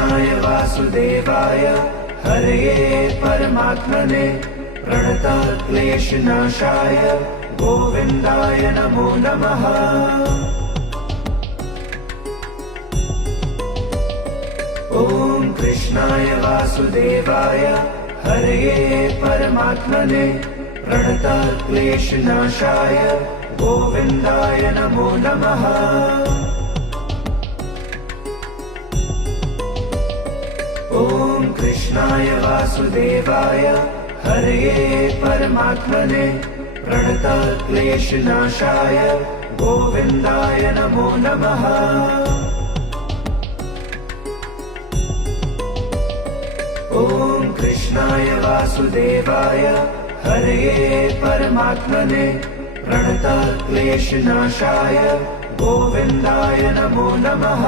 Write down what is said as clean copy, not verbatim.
कृष्णाय वासुदेवाय हरये परमात्मने प्रणतक्लेशनाशाय गोविन्दाय नमो नमः। ॐ कृष्णाय वासुदेवाय हरये परमात्मने प्रणतक्लेशनाशाय गोविन्दाय नमो नमः। ॐ कृष्णाय वासुदेवाय हरये परमात्मने प्रणतक्लेशनाशाय गोविन्दाय नमो नमः। ॐ कृष्णाय वासुदेवाय हरये परमात्मने प्रणतक्लेशनाशाय गोविन्दाय नमो नमः।